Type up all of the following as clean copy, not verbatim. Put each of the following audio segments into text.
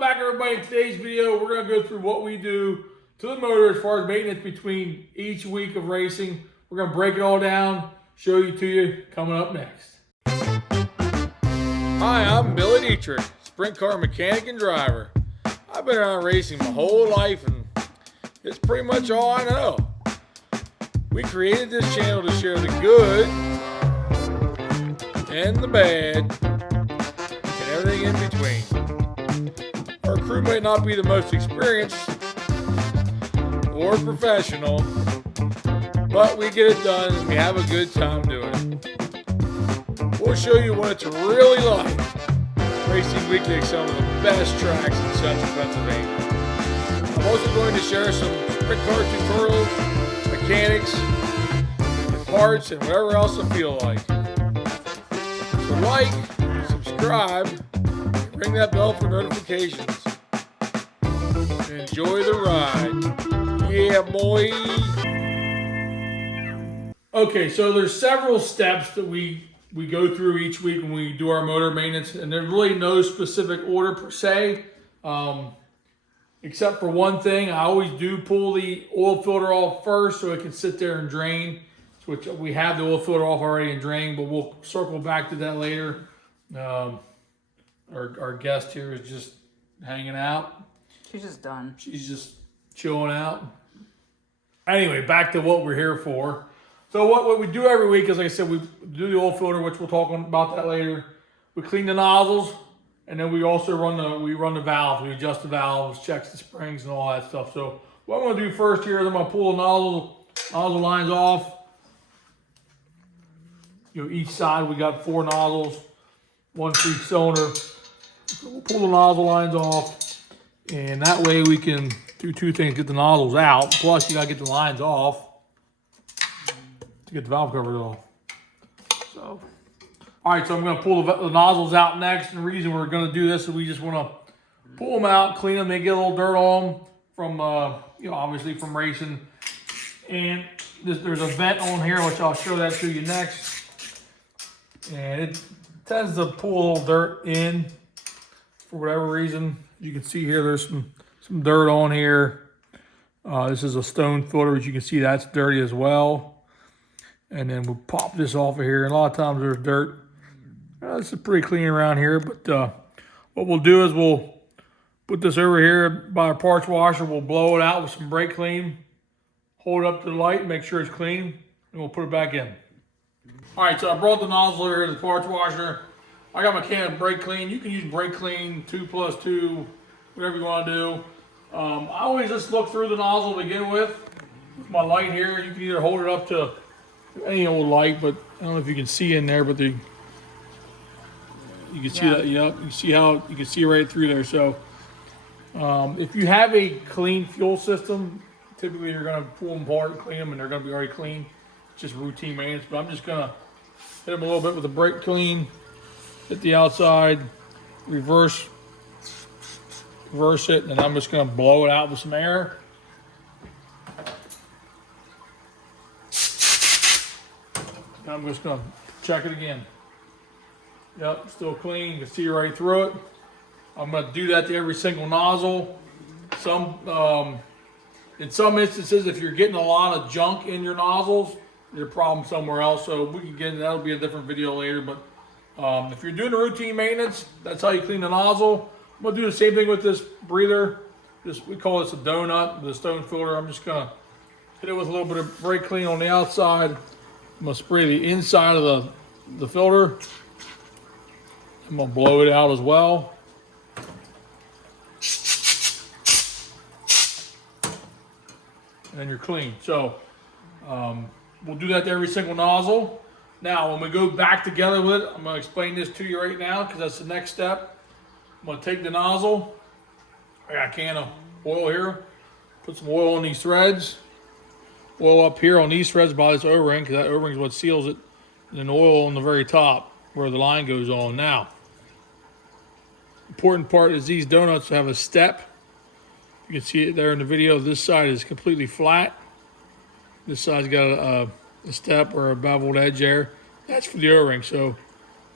welcome back everybody. In today's video, we're going to go through what we do to the motor as far as maintenance between each week of racing. We're going to break it all down, show you to you coming up next. Hi, I'm Billy Dietrich, sprint car mechanic and driver. I've been around racing my whole life and it's pretty much all I know. We created this channel to share the good and the bad and everything in between. Our crew may not be the most experienced or professional, but we get it done and we have a good time doing it. We'll show you what it's really like racing weekly at some of the best tracks in central Pennsylvania. I'm also going to share some sprint car tutorials, mechanics, and parts, and whatever else I feel like. So like, subscribe, and ring that bell for notifications. And enjoy the ride. Yeah, boy. Okay, so there's several steps that we go through each week when we do our motor maintenance, and there's really no specific order per se, except for one thing. I always do pull the oil filter off first so it can sit there and drain, which we have the oil filter off already and drained, but we'll circle back to that later. Our guest here is just hanging out. She's just done. She's just chilling out. Anyway, back to what we're here for. So what we do every week is, like I said, we do the oil filter, which we'll talk about that later. We clean the nozzles, and then we also run the valves. We adjust the valves, checks the springs, and all that stuff. So what I'm going to do first here is I'm going to pull the nozzle lines off. You know, each side we got 4 nozzles, 1 for each cylinder. So we'll pull the nozzle lines off, and that way we can do 2 things: get the nozzles out. Plus, you got to get the lines off to get the valve covers off. So, all right, so I'm going to pull the nozzles out next. And the reason we're going to do this is we just want to pull them out, clean them. They get a little dirt on them from, obviously from racing. And there's a vent on here, which I'll show that to you next. And it tends to pull a little dirt in for whatever reason. You can see here, there's some dirt on here. This is a stone filter, as you can see, that's dirty as well. And then we'll pop this off of here. And a lot of times there's dirt. This is pretty clean around here, but what we'll do is we'll put this over here by our parts washer. We'll blow it out with some brake clean, hold it up to the light, make sure it's clean, and we'll put it back in. All right, so I brought the nozzle over here to the parts washer. I got my can of brake clean. You can use brake clean, 2+2, whatever you want to do. I always just look through the nozzle to begin with my light here. You can either hold it up to any old light, but I don't know if you can see in there, but you can see that. Yep, you can see right through there. So if you have a clean fuel system, typically you're going to pull them apart, clean them, and they're going to be already clean. It's just routine maintenance. But I'm just going to hit them a little bit with the brake clean, hit the outside, reverse it, and then I'm just going to blow it out with some air. I'm just going to check it again. Yep, still clean. You can see right through it. I'm going to do that to every single nozzle. In some instances, if you're getting a lot of junk in your nozzles, there's a problem somewhere else. So we can get into that'll be a different video later. But if you're doing the routine maintenance, that's how you clean the nozzle. I'm going to do the same thing with this breather. We call this a donut, the stone filter. I'm just going to hit it with a little bit of brake clean on the outside. I'm going to spray the inside of the filter. I'm going to blow it out as well. And you're clean. So we'll do that to every single nozzle. Now, when we go back together with it, I'm going to explain this to you right now because that's the next step. I'm going to take the nozzle. I got a can of oil here. Put some oil on these threads. Oil up here on these threads by this O-ring, because that O-ring is what seals it, and then oil on the very top where the line goes on. Now, important part is these donuts have a step. You can see it there in the video. This side is completely flat. This side's got a step or a beveled edge there. That's for the O-ring. So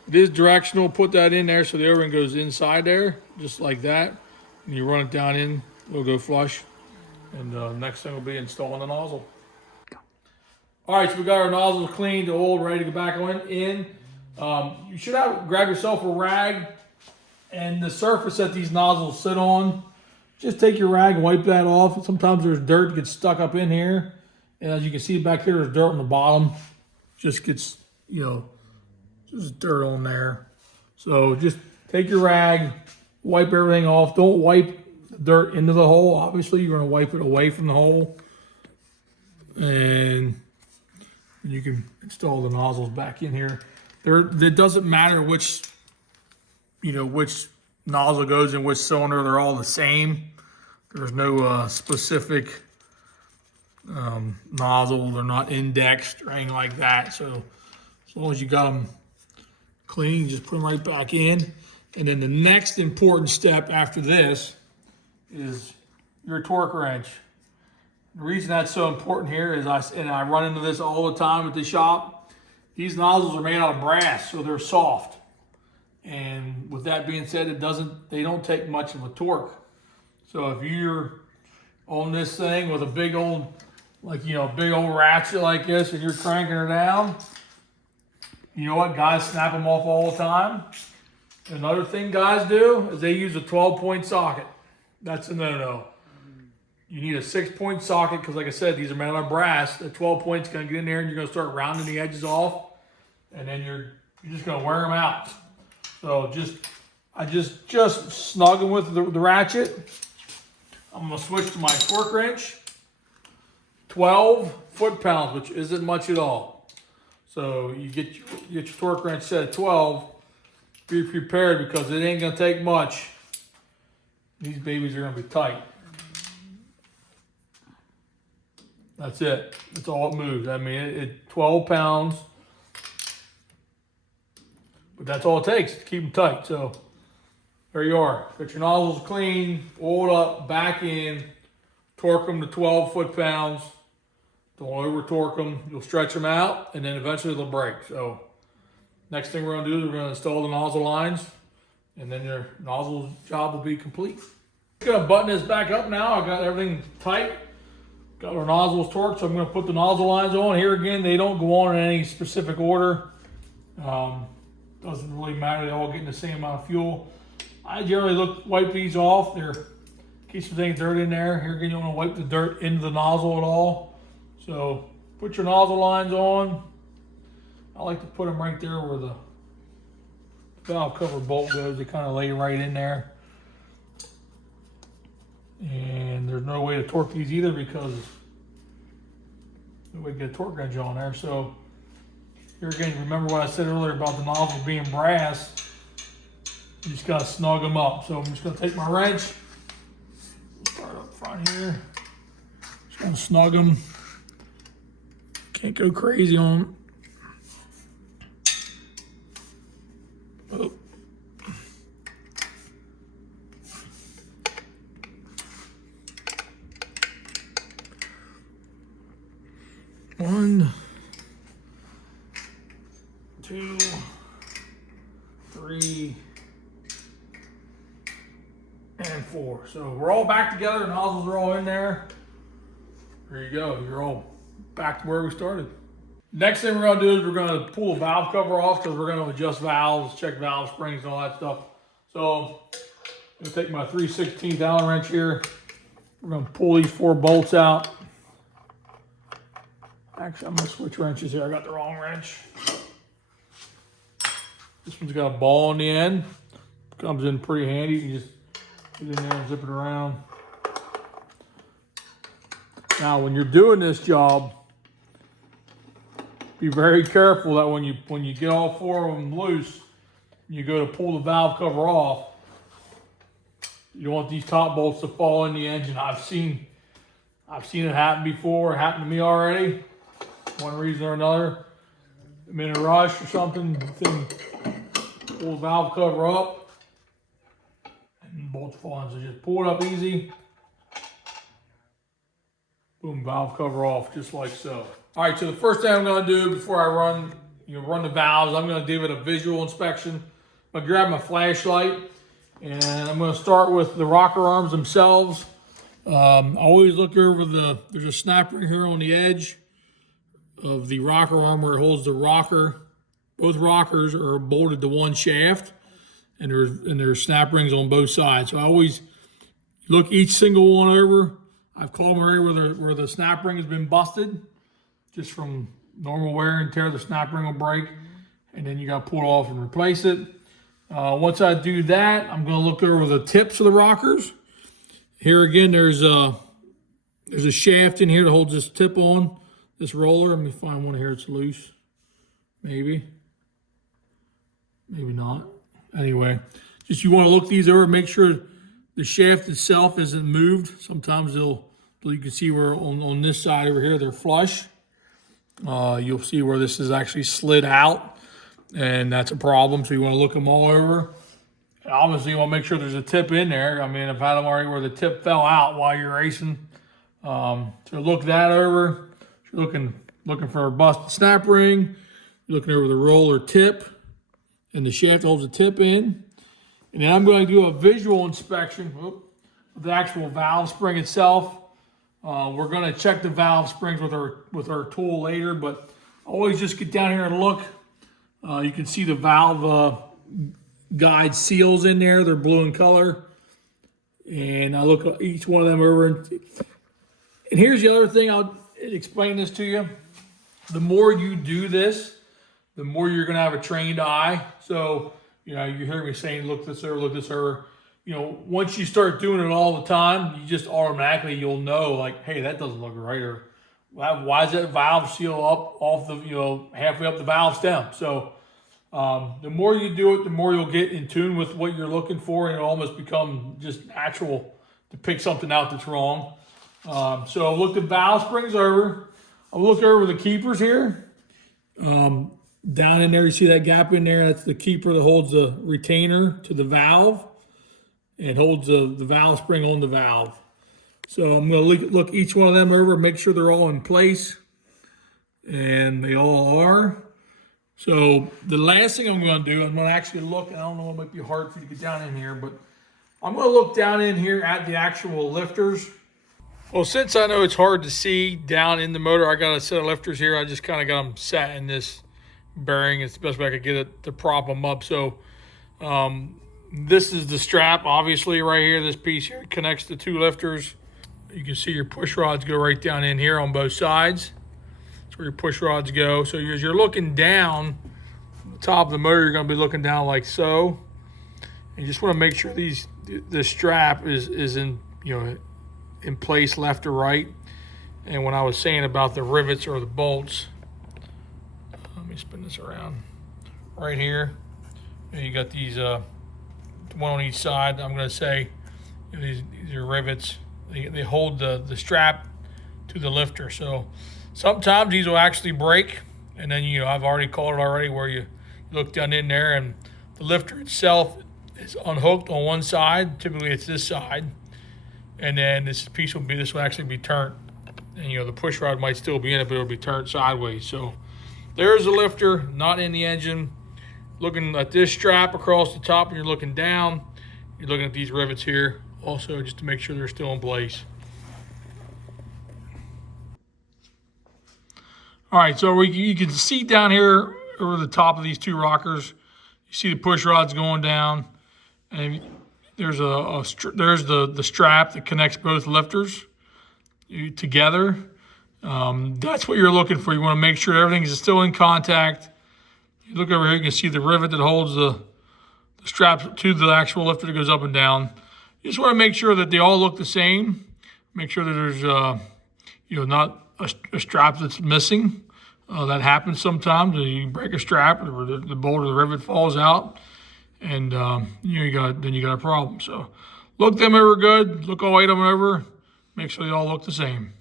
it is directional. Put that in there so the O-ring goes inside there, just like that. and you run it down in, it'll go flush. And next thing will be installing the nozzle. All right, so we got our nozzles cleaned, oiled, ready to go back in. You should grab yourself a rag, and the surface that these nozzles sit on, just take your rag and wipe that off. Sometimes there's dirt that gets stuck up in here. And as you can see back here, there's dirt on the bottom. Just gets, just dirt on there. So just take your rag, wipe everything off. Don't wipe the dirt into the hole. Obviously, you're going to wipe it away from the hole. And you can install the nozzles back in here. It doesn't matter which nozzle goes in which cylinder. They're all the same. There's no specific nozzle. They're not indexed or anything like that. So as long as you got them clean, just put them right back in. And then the next important step after this is your torque wrench. The reason that's so important here is I run into this all the time at the shop. These nozzles are made out of brass, so they're soft. And with that being said, they don't take much of a torque. So if you're on this thing with a big old, big old ratchet like this, and you're cranking her down, you know what? Guys snap them off all the time. Another thing guys do is they use a 12-point socket. That's a no-no. You need a 6-point socket because, like I said, these are made out of brass. The 12 points going to get in there, and you're going to start rounding the edges off, and then you're just going to wear them out. So I just snug them with the ratchet. I'm going to switch to my torque wrench. 12 foot-pounds, which isn't much at all. So you get your torque wrench set at 12. Be prepared because it ain't going to take much. These babies are going to be tight. That's it. That's all it moves. I mean, it's 12 pounds. But that's all it takes to keep them tight. So there you are. Got your nozzles clean, oiled up, back in, torque them to 12 foot-pounds. Don't over torque them. You'll stretch them out, and then eventually they'll break. So next thing we're going to do is we're going to install the nozzle lines, and then your nozzle job will be complete. I'm going to button this back up now. I got everything tight. Got our nozzles torqued, so I'm going to put the nozzle lines on. Here again, they don't go on in any specific order. Doesn't really matter. They all get in the same amount of fuel. I generally wipe these off. In case there's any dirt in there. Here again, you don't want to wipe the dirt into the nozzle at all. So put your nozzle lines on. I like to put them right there where the valve cover bolt goes. They kind of lay right in there. And there's no way to torque these either because no way to get a torque wrench on there. So here again, remember what I said earlier about the nozzle being brass. You just gotta snug them up. So I'm just gonna take my wrench, start up front here. Just gonna snug them. Can't go crazy on them. Oh. One, 2, 3, and 4. So we're all back together. Nozzles are all in there. There you go. You're all back to where we started. Next thing we're going to do is we're going to pull the valve cover off because we're going to adjust valves, check valve springs, and all that stuff. So I'm going to take my 3/16 Allen wrench here. We're going to pull these 4 bolts out. Actually, I'm going to switch wrenches here. I got the wrong wrench. This one's got a ball on the end. Comes in pretty handy. You can just get in there and zip it around. Now, when you're doing this job, be very careful that when you get all 4 of them loose, you go to pull the valve cover off, you don't want these top bolts to fall in the engine. I've seen it happen before. It happened to me already. One reason or another. I'm in a rush or something. Pull the valve cover up, and the bolts fall in. So just pull it up easy. Boom, valve cover off, just like so. All right, so the first thing I'm going to do before I run the valves, I'm going to give it a visual inspection. I'm going to grab my flashlight, And I'm going to start with the rocker arms themselves. Always look over there's a snap ring here on the edge of the rocker arm where it holds the rocker. Both rockers are bolted to one shaft, and there's snap rings on both sides. So I always look each single one over. I've called my area where the snap ring has been busted, just from normal wear and tear. The snap ring will break, and then you got to pull it off and replace it. Once I do that, I'm going to look over the tips of the rockers. Here again, there's a shaft in here that holds this tip on, this roller. Let me find one here that's loose. Maybe not. Anyway, just you want to look these over, make sure the shaft itself isn't moved. Sometimes you can see where on this side over here, they're flush. You'll see where this is actually slid out, and that's a problem. So you want to look them all over. And obviously, you want to make sure there's a tip in there. I mean, I've had them already where the tip fell out while you're racing. So look that over. If you're looking for a busted snap ring, you're looking over the roller tip, and the shaft holds the tip in. And then I'm going to do a visual inspection of the actual valve spring itself. We're going to check the valve springs with our tool later, but always just get down here and look. You can see the valve guide seals in there. They're blue in color. And I look at each one of them over. And here's the other thing. I'll explain this to you. The more you do this, the more you're going to have a trained eye. So, you hear me saying, look this over, look this over. Once you start doing it all the time, you just automatically, you'll know, like, hey, that doesn't look right. Or why is that valve seal up off the, halfway up the valve stem? So the more you do it, the more you'll get in tune with what you're looking for, and it'll almost become just natural to pick something out that's wrong. So I'll look the valve springs over. I'll look over the keepers here. Down in there, you see that gap in there? That's the keeper that holds the retainer to the valve. It holds the valve spring on the valve. So I'm going to look each one of them over, make sure they're all in place. And they all are. So the last thing I'm going to do, I'm going to actually look, I don't know, it might be hard for you to get down in here, but I'm going to look down in here at the actual lifters. Well, since I know it's hard to see down in the motor, I got a set of lifters here. I just kind of got them set in this bearing. It's the best way I could get it to prop them up. So this is the strap, obviously, right here. This piece here connects the two lifters. You can see your push rods go right down in here on both sides. That's where your push rods go. So as you're looking down the top of the motor, you're going to be looking down like so. And you just want to make sure the strap is in in place left or right. And when I was saying about the rivets or the bolts, let me spin this around. Right here, you got these one on each side. I'm going to say these are rivets. They hold the strap to the lifter. So sometimes these will actually break, and then I've already called it already where you look down in there and the lifter itself is unhooked on one side. Typically it's this side, and then this will actually be turned, and the push rod might still be in it, but it'll be turned sideways. So there's the lifter, not in the engine. Looking at this strap across the top, and you're looking down. You're looking at these rivets here also, just to make sure they're still in place. All right, so you can see down here over the top of these two rockers, you see the push rods going down, and there's the strap that connects both lifters together. That's what you're looking for. You want to make sure everything is still in contact. You look over here, you can see the rivet that holds the strap to the actual lifter that goes up and down. You just want to make sure that they all look the same. Make sure that there's not a strap that's missing. That happens sometimes. You break a strap, or the bolt or the rivet falls out, and you got a problem. So look them over good. Look all 8 of them over. Make sure they all look the same.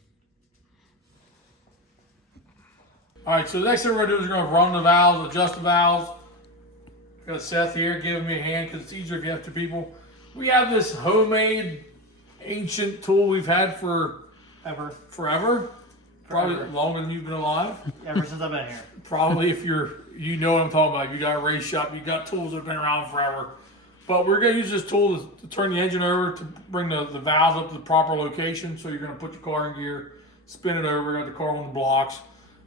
All right, so the next thing we're going to do is we're going to run the valves, adjust the valves. Got Seth here giving me a hand because it's easier if you have two people. We have this homemade, ancient tool we've had forever. Probably longer than you've been alive. Ever since I've been here. Probably if you know what I'm talking about. You got a race shop, you got tools that have been around forever. But we're going to use this tool to turn the engine over to bring the valve up to the proper location. So you're going to put your car in gear, spin it over, got the car on the blocks.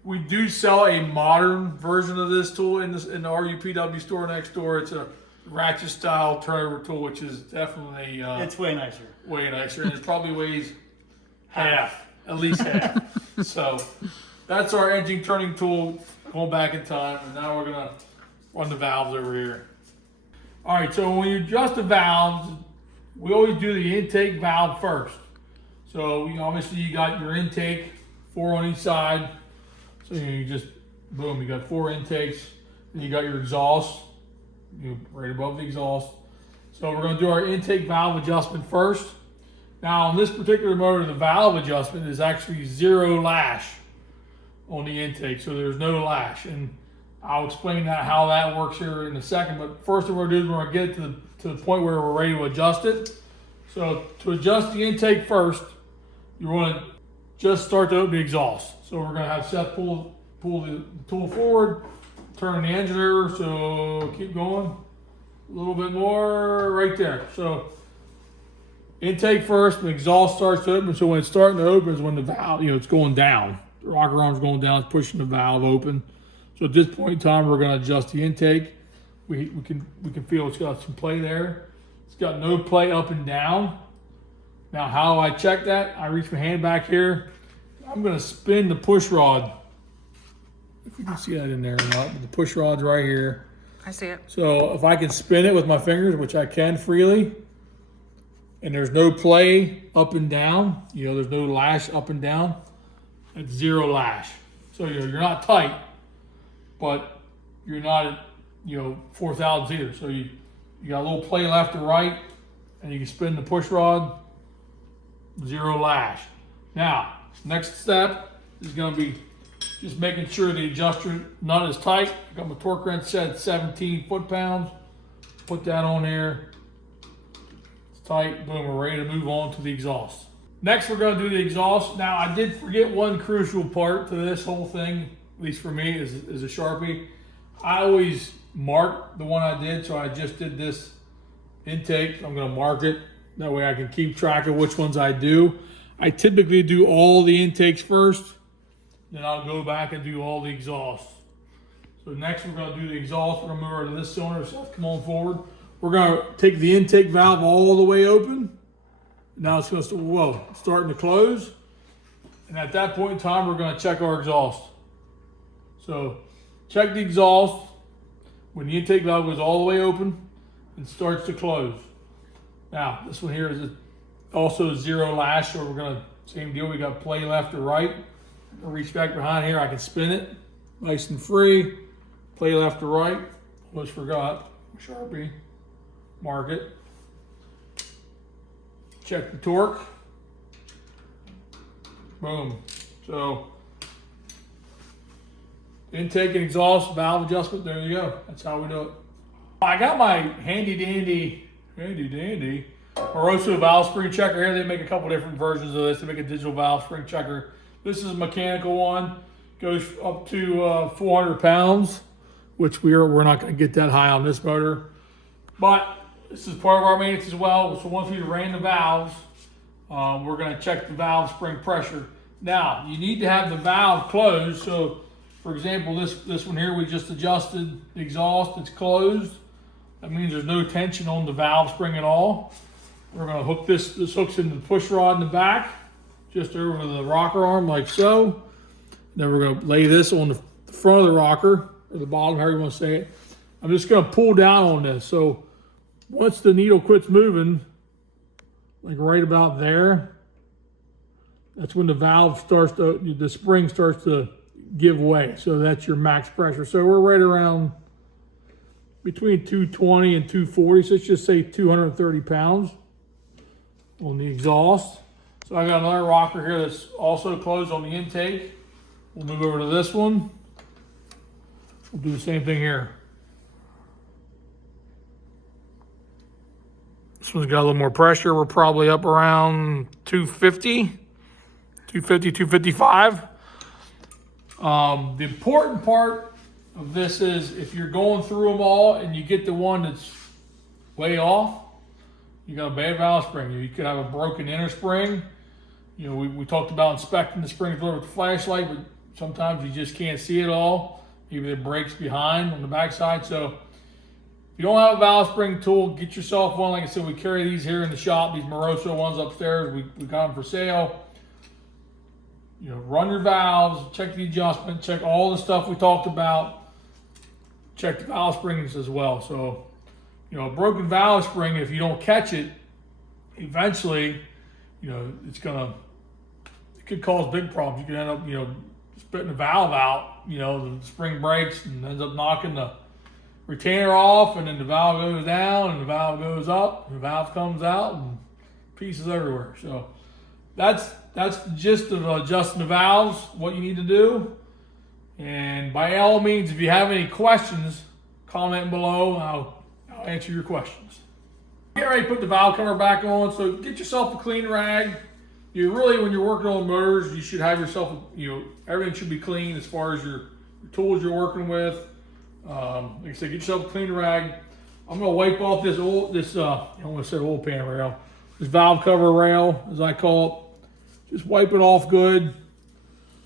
We do sell a modern version of this tool in the RUPW store next door. It's a ratchet style turnover tool, which is definitely it's way nicer. Way nicer, and it probably weighs half, at least half. So that's our engine turning tool going back in time, and now we're gonna run the valves over here. All right, so when you adjust the valves, we always do the intake valve first. So obviously you got your intake, 4 on each side. So you just, boom, you got 4 intakes. Then you got your exhaust, right above the exhaust. So we're gonna do our intake valve adjustment first. Now on this particular motor, the valve adjustment is actually 0 lash on the intake. So there's no lash. And I'll explain how that works here in a second. But first what we're gonna do is we're gonna get it to the point where we're ready to adjust it. So to adjust the intake first, you wanna just start to open the exhaust. So we're gonna have Seth pull the tool forward, turn the engine over, so keep going. A little bit more, right there. So intake first, the exhaust starts to open. So when it's starting to open is when the valve, it's going down. The rocker arm's going down, it's pushing the valve open. So at this point in time, we're gonna adjust the intake. We can feel it's got some play there. It's got no play up and down. Now, how do I check that? I reach my hand back here. I'm gonna spin the push rod. If you can see that in there or not, but the push rod's right here. I see it. So if I can spin it with my fingers, which I can freely, and there's no play up and down, there's no lash up and down, it's 0 lash. So you're not tight, but you're not at 4,000 either. So you got a little play left or right, and you can spin the push rod, 0 lash. Now, next step is going to be just making sure the adjuster nut is tight. I got my torque wrench set at 17 foot-pounds. Put that on there. It's tight. Boom, we're ready to move on to the exhaust. Next, we're going to do the exhaust. Now, I did forget one crucial part to this whole thing, at least for me, is a Sharpie. I always mark the one I did, so I just did this intake. I'm going to mark it. That way I can keep track of which ones I do. I typically do all the intakes first, then I'll go back and do all the exhausts. So next we're going to do the exhaust. We're going to move over to this cylinder. So come on forward. We're going to take the intake valve all the way open. Now it's going to starting to close. And at that point in time, we're going to check our exhaust. So check the exhaust when the intake valve goes all the way open and starts to close. Now this one here is also 0 lash, so we're gonna, same deal, we got play left or right. I'll reach back behind here, I can spin it, nice and free. Play left or right, almost forgot, Sharpie, mark it. Check the torque, boom. So, intake and exhaust, valve adjustment, there you go, that's how we do it. I got my handy dandy Moroso valve spring checker here. They make a couple different versions of this. They make a digital valve spring checker. This is a mechanical one. Goes up to 400 pounds, which we're not going to get that high on this motor. But this is part of our maintenance as well. So once we ran the valves, we're going to check the valve spring pressure. Now, you need to have the valve closed. So, for example, this one here, we just adjusted the exhaust. It's closed. That means there's no tension on the valve spring at all. We're going to hook this hooks into the push rod in the back, just over the rocker arm like so. Then we're going to lay this on the front of the rocker, or the bottom, however you want to say it. I'm just going to pull down on this. So once the needle quits moving, like right about there, that's when the valve the spring starts to give way. So that's your max pressure. So we're right around between 220 and 240, so let's just say 230 pounds on the exhaust. So I got another rocker here that's also closed on the intake. We'll move over to this one. We'll do the same thing here. This one's got a little more pressure. We're probably up around 250, 255. The important part of this is if you're going through them all and you get the one that's way off, you got a bad valve spring. You could have a broken inner spring. You know, we talked about inspecting the spring with the flashlight, but sometimes you just can't see it all. Maybe it breaks behind on the backside. So if you don't have a valve spring tool, get yourself one. Like I said, we carry these here in the shop, these Moroso ones upstairs. We got them for sale. You know, run your valves, check the adjustment, check all the stuff we talked about. Check the valve springs as well. So, you know, a broken valve spring, if you don't catch it, eventually, you know, it could cause big problems. You could end up, you know, spitting the valve out, you know, the spring breaks and ends up knocking the retainer off, and then the valve goes down and the valve goes up and the valve comes out and pieces everywhere. So that's the gist of adjusting the valves, what you need to do. And by all means, if you have any questions, comment below and I'll answer your questions. Get ready to put the valve cover back on. So get yourself a clean rag. You really, when you're working on motors, you should have yourself, you know, everything should be clean as far as your tools you're working with. Like I said, get yourself a clean rag. I'm gonna wipe off this I want to say oil pan rail, this valve cover rail, as I call it. Just wipe it off good,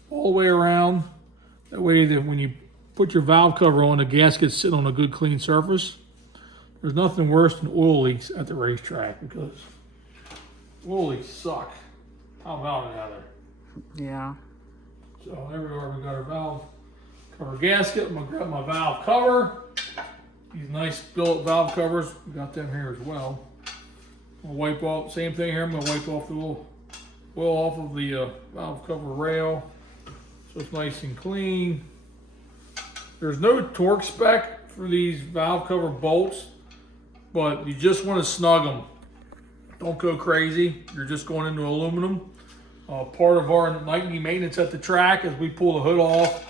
all the way around. That way that when you put your valve cover on, the gasket's sitting on a good clean surface. There's nothing worse than oil leaks at the racetrack, because oil leaks suck. How about it out there? Yeah. So everywhere we got our valve cover gasket. I'm gonna grab my valve cover. These nice billet valve covers, we got them here as well. I'll wipe off, same thing here. I'm gonna wipe off the little oil off of the valve cover rail, so it's nice and clean. There's no torque spec for these valve cover bolts, but you just want to snug them. Don't go crazy. You're just going into aluminum. Part of our nightly maintenance at the track is we pull the hood off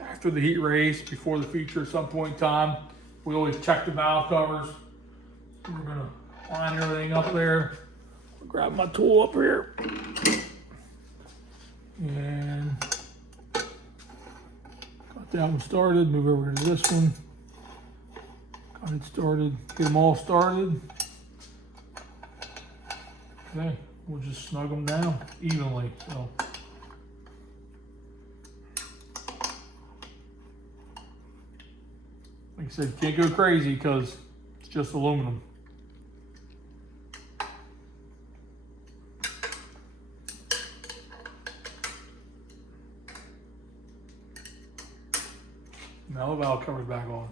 after the heat race, before the feature at some point in time. We always check the valve covers. We're gonna line everything up there. I'll grab my tool up here. And got that one started. Move over to this one. Got it started. Get them all started. Okay, we'll just snug them down evenly. So, like I said, can't go crazy because it's just aluminum. Now the valve cover's back on.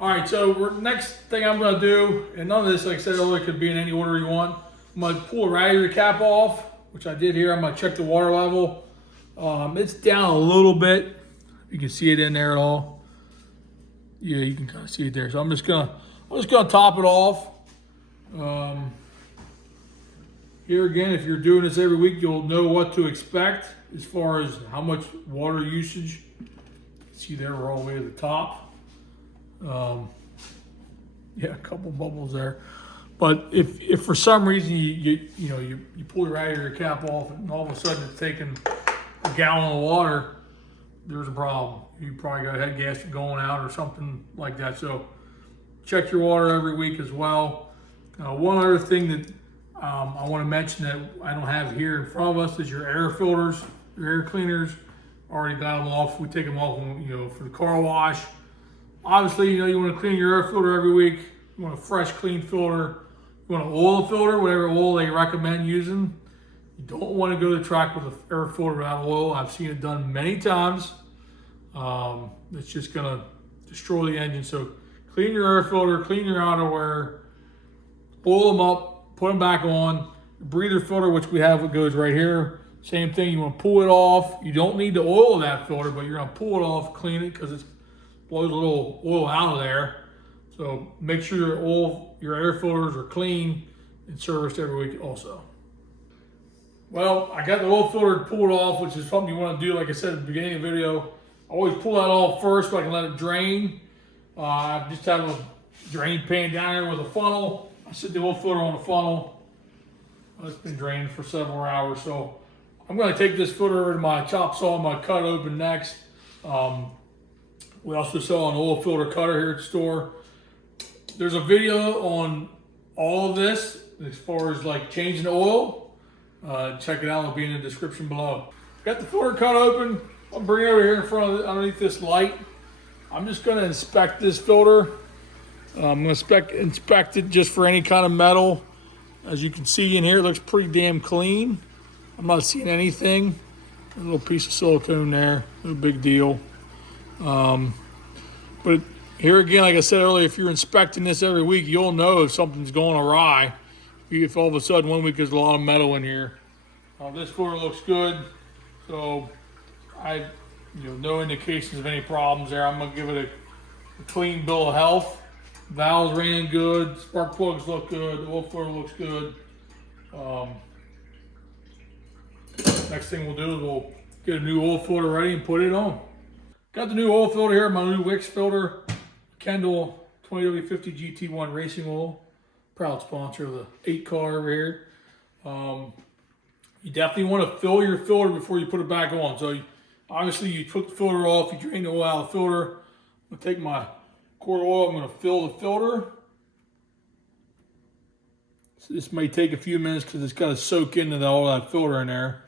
All right, so next thing I'm gonna do, and none of this, like I said earlier, could be in any order you want. I'm gonna pull the radiator cap off, which I did here. I'm gonna check the water level. It's down a little bit. You can see it in there at all. Yeah, you can kind of see it there. So I'm just gonna top it off. Here again, if you're doing this every week, you'll know what to expect as far as how much water usage. See there, we're all the way to the top. Yeah, a couple bubbles there. But if for some reason you pull your radiator cap off and all of a sudden it's taking a gallon of water, there's a problem. You probably got a head gasket going out or something like that. So check your water every week as well. One other thing that I want to mention that I don't have here in front of us is your air filters, your air cleaners. Already got them off. We take them off, for the car wash. Obviously, you want to clean your air filter every week. You want a fresh, clean filter. You want an oil filter, whatever oil they recommend using. You don't want to go to the track with an air filter without oil. I've seen it done many times. It's just going to destroy the engine. So clean your air filter, clean your outerwear, oil them up, put them back on. The breather filter, which we have, what goes right here. Same thing, you want to pull it off. You don't need the oil of that filter, but you're going to pull it off, clean it, because it blows a little oil out of there. So make sure your air filters are clean and serviced every week also. Well, I got the oil filter pulled off, which is something you want to do, like I said at the beginning of the video. I always pull that off first so I can let it drain. I just have a drain pan down here with a funnel. I set the oil filter on the funnel. It's been drained for several hours, so I'm going to take this filter over to my chop saw. I'm going to cut it open next. We also sell an oil filter cutter here at the store. There's a video on all of this as far as like changing the oil. Check it out, it'll be in the description below. Got the filter cut open. I'll bring it over here in front of underneath this light. I'm just gonna inspect this filter. I'm gonna inspect it just for any kind of metal. As you can see in here, it looks pretty damn clean. I'm not seeing anything. A little piece of silicone there, no big deal. But here again, like I said earlier, if you're inspecting this every week, you'll know if something's going awry. If all of a sudden 1 week there's a lot of metal in here. This filter looks good, so no indications of any problems there. I'm gonna give it a clean bill of health. Valves ran good, spark plugs look good, the oil filter looks good. Next thing we'll do is we'll get a new oil filter ready and put it on. Got the new oil filter here, my new Wix filter, Kendall 20W50 GT1 racing oil. Proud sponsor of the 8 car over here. You definitely want to fill your filter before you put it back on. So obviously you took the filter off, you drain the oil out of the filter. I'm gonna take my quart of oil, I'm gonna fill the filter. So this may take a few minutes because it's got to soak into all that filter in there.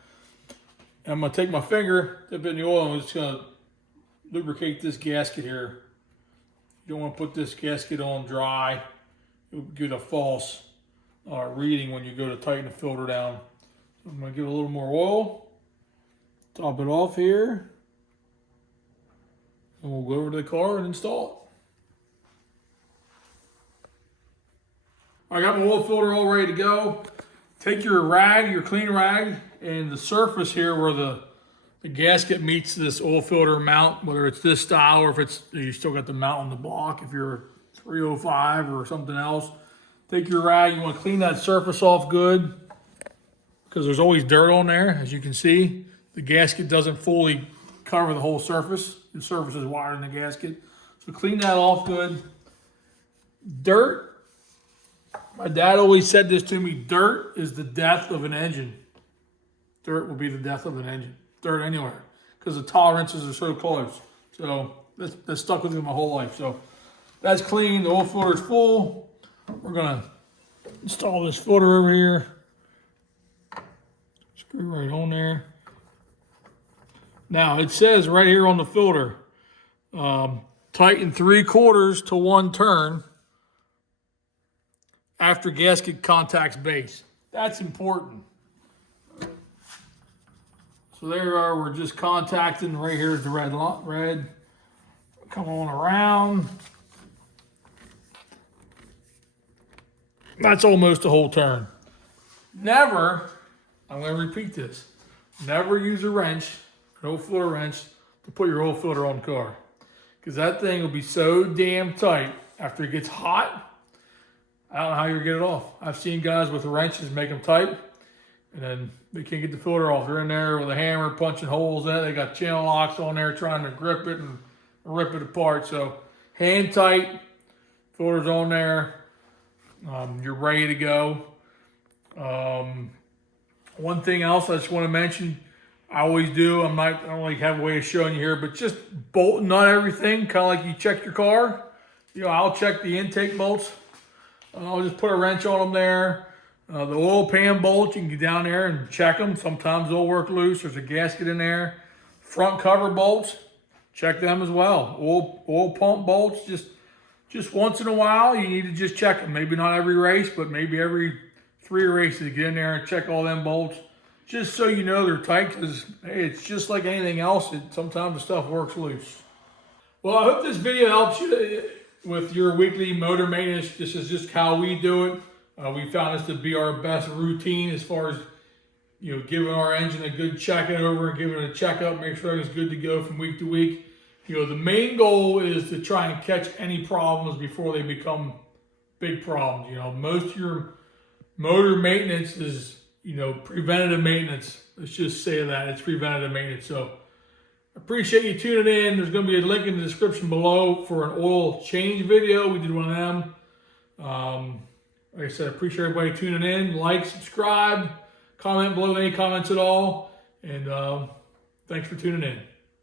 And I'm gonna take my finger, dip it in the oil, and I'm just gonna lubricate this gasket here. You don't want to put this gasket on dry. You'll get a false reading when you go to tighten the filter down. So I'm gonna give it a little more oil, top it off here, and we'll go over to the car and install it. I got my oil filter all ready to go. Take your rag, your clean rag, and the surface here where the gasket meets this oil filter mount, whether it's this style or if it's you still got the mount on the block, if you're 305 or something else. Take your rag, you want to clean that surface off good because there's always dirt on there. As you can see, the gasket doesn't fully cover the whole surface. The surface is wider than the gasket. So clean that off good. Dirt. My dad always said this to me, dirt is the death of an engine. Dirt will be the death of an engine. Dirt anywhere, because the tolerances are so close. So that's stuck with me my whole life. So that's clean, the oil filter is full. We're gonna install this filter over here. Screw right on there. Now it says right here on the filter, tighten 3/4 to 1 turn after gasket contacts base. That's important. So there you are, we're just contacting, right here is the red. Come on around. That's almost a whole turn. Never, I'm gonna repeat this, never use a wrench, an oil filter wrench, to put your oil filter on the car. Because that thing will be so damn tight after it gets hot. I don't know how you get it off. I've seen guys with wrenches make them tight, and then they can't get the filter off. They're in there with a hammer punching holes in it. They got channel locks on there trying to grip it and rip it apart. So hand tight, filter's on there. You're ready to go. One thing else I just want to mention, I always do. I don't really have a way of showing you here, but just bolt nut everything, kind of like you check your car. I'll check the intake bolts. I'll just put a wrench on them there. The oil pan bolts, you can get down there and check them. Sometimes they'll work loose. There's a gasket in there. Front cover bolts, check them as well. Oil pump bolts, just once in a while, you need to just check them. Maybe not every race, but maybe every 3 races, get in there and check all them bolts. Just so you know they're tight, because hey, it's just like anything else. Sometimes the stuff works loose. Well, I hope this video helps you with your weekly motor maintenance. This is just how we do it. We found this to be our best routine as far as giving our engine a good checking over and giving it a checkup, make sure it's good to go from week to week. The main goal is to try and catch any problems before they become big problems. Most of your motor maintenance is preventative maintenance. Let's just say that it's preventative maintenance. So I appreciate you tuning in. There's going to be a link in the description below for an oil change video. We did one of them. Like I said, I appreciate everybody tuning in. Like, subscribe, comment below, any comments at all. And thanks for tuning in.